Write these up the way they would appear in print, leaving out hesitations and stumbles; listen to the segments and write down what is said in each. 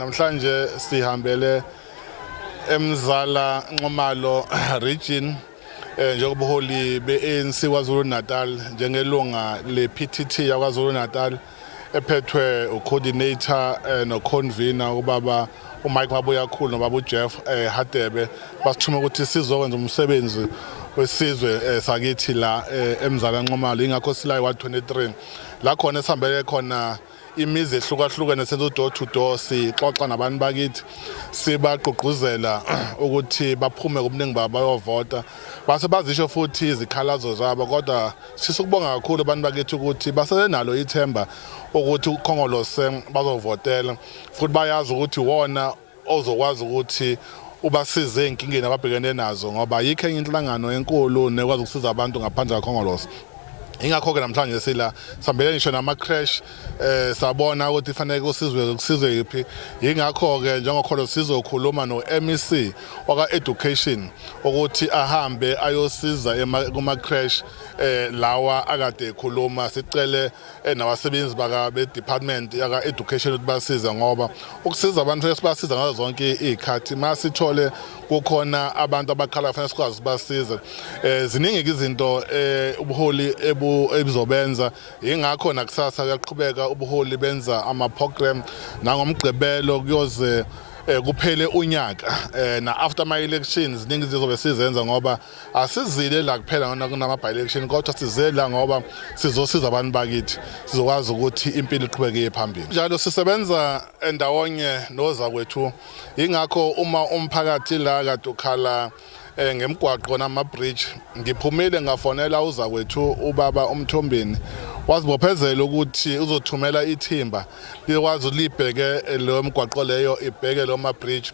namhlanje sihambele eMzala Nxumalo region njengobuholi beANC kwaZulu Natal njengelunga lePTT yakwaZulu Natal ephethwe ucoordinator no-convener ubaba uMike Mabuyakhulu nobaba uJeff Hadebe basithuma ukuthi sizokwenza umsebenzi wesizwe sakithi la eMzala Nxumalo ingakho silayi wa23 la khona esihambele khona imizi ehlukahlukene senzo door to door sixoxa nabantu bakithi sibagqugquzela ukuthi baphume ngobuningi babo bayovota base bazisho futhi izikhalazo zabo kodwa sisukubonga kakhulu abantu bakithi ukuthi basenalo ithemba ukuthi uKhongolose bazovotela futhi bayazi ukuthi wona ozokwazi ukuthi ubasize inkingeni ababhekene nazo ngoba yikho enye inhlangano enkulu nekwazi ukusiza abantu ngaphandle kaKhongolose. Ingakho ke namhlanje sila sambele ngisho nama crash sabona ukuthi fanele kusizwe yiphi ingakho ke njengokholo sizokhuluma noMEC waka education ukuthi ahambe ayosiza kuma crash lawa akade ekhuluma sicele nabasebenzi baka be department yaka education ukuthi basize ngoba ukusiza abantu esibasiza ngazo zonke izikhathi masithole kukhona abantu abakhala fanele sikwazi basize ziningi izinto ubuholi ebizobenza ingakho nakusasa uyaqhubeka ubuholi benza ama program nangomgcibelo kuyoze kuphele unyaka na after my elections ziningi zizobe sizenza ngoba asizile la kuphela kunama by election kodwa sizela ngoba sizosiza abantu bakithi sizokwazi ukuthi impilo iqhubeke phambili njalo sisebenza endawonye noza kwethu ingakho uma umphakathi la kade ukhala ngemgwaqo nama bridge ngiphumile ngafonela uza kwethu ubaba uMthombeni wazibophezela ukuthi uzothumela ithimba likwazi libheke lo mgwaqo leyo ibheke lo ma bridge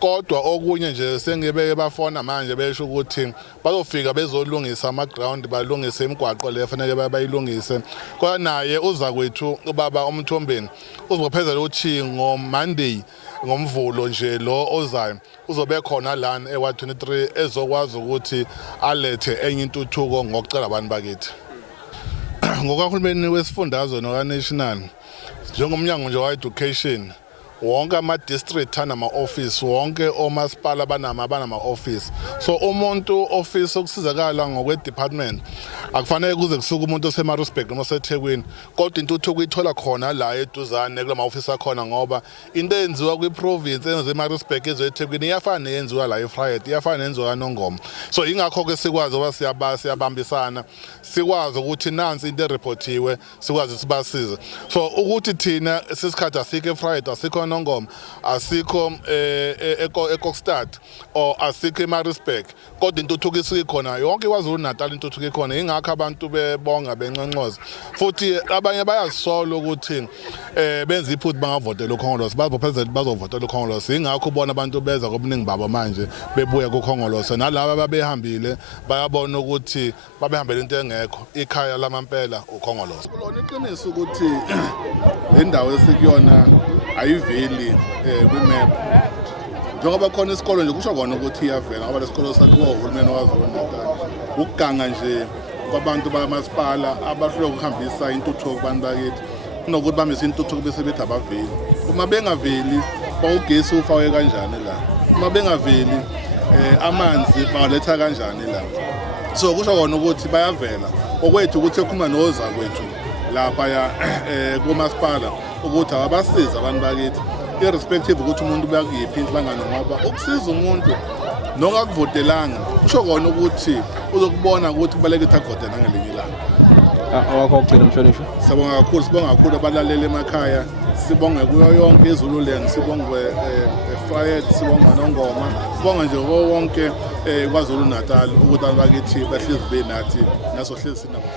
kodwa okunye nje sengibeke bafona manje besho ukuthi bazofika bezolungisa ama ground balungise imigwaqo le fanele bayilungise kodwa naye uza kwethu ubaba uMthombeni uzibophezela ukuthi ngoMonday ngomvulo nje lo ozayo uzobe khona lana ewa23 ezokwazi ukuthi alethe enye intuthuko ngokucela abantu bakithi ngokahulumeni wesifundazwe noka-national njengomnyango nje wa-education wonke ama-district anama-office wonke omasipala banama-office so umuntu office ukusizakala ngokwe-department akufanele kuze kusuke umuntu osemaRusburg noma oseThekwini kodwa intuthuko ithola khona la eduzane kula ma-office akhona ngoba into eyenziwa kwi-province enziwa eMaRusburg ezoeThekwini iyafana neyenziwa la eFriday iyafana neyenziwa kaNongoma so ingakho-ke sikwazi ukuba siyabambisana sikwazi ukuthi nansi into ereportiwe sikwazi sibasize so ukuthi thina sisikhathi asikho eFriday asikho Nongoma asikho eKokstad or asikho eMaRusburg kodwa intuthuko isikhona yonke kwaZulu Natal intuthuko ikhona ingakho abantu bebonga benqonqoza futhi abanye bayazisola ukuthi benza iphutha bangavotela uKhongolose bazophezela bazovotela uKhongolose ingakho ubona abantu beza ngobuningi babo manje bebuya kuKhongolose nalabo babehambile bayabona ukuthi babehambela into engekho ikhaya lamampela uKhongolose kulona iqiniso ukuthi le ndawo esikuyona ayiveli kwimap njengoba khona isikolo nje kusho kona ukuthi iyavela ngoba lesikolo sakhiwa uhulumeni waZulu Natal ukuganga nje kwabantu bakamasipala abahluleka ukuhambisa intuthuko kubantu bakithi kunokuthi bamise intuthuko bese bethi abaveli uma bengaveli bawugesi ufake kanjani la uma bengaveli amanzi bangaletha kanjani la so kusho kona ukuthi bayavela okwethu ukuthi ekhuluma noza kwethu lapha ya kumasipala ukuthi abasiza abantu bakithi irrespective ukuthi umuntu uyakuyiphi inhlangano ngoba ukusiza umuntu nongakuvotelanga kusho kona ukuthi uzokubona ukuthi kubaleke ukuthi akuvotela ngelinye ilanga awakho ukugcina mhlonishwa sibonga kakhulu abalaleli emakhaya sibonge kuyo yonke iZululand sibonge eFriday sibonga noNgoma sibonga nje wonke kwaZulu Natal ukuthi abantu bakithi bahlezi benathi naso hlezi sinabo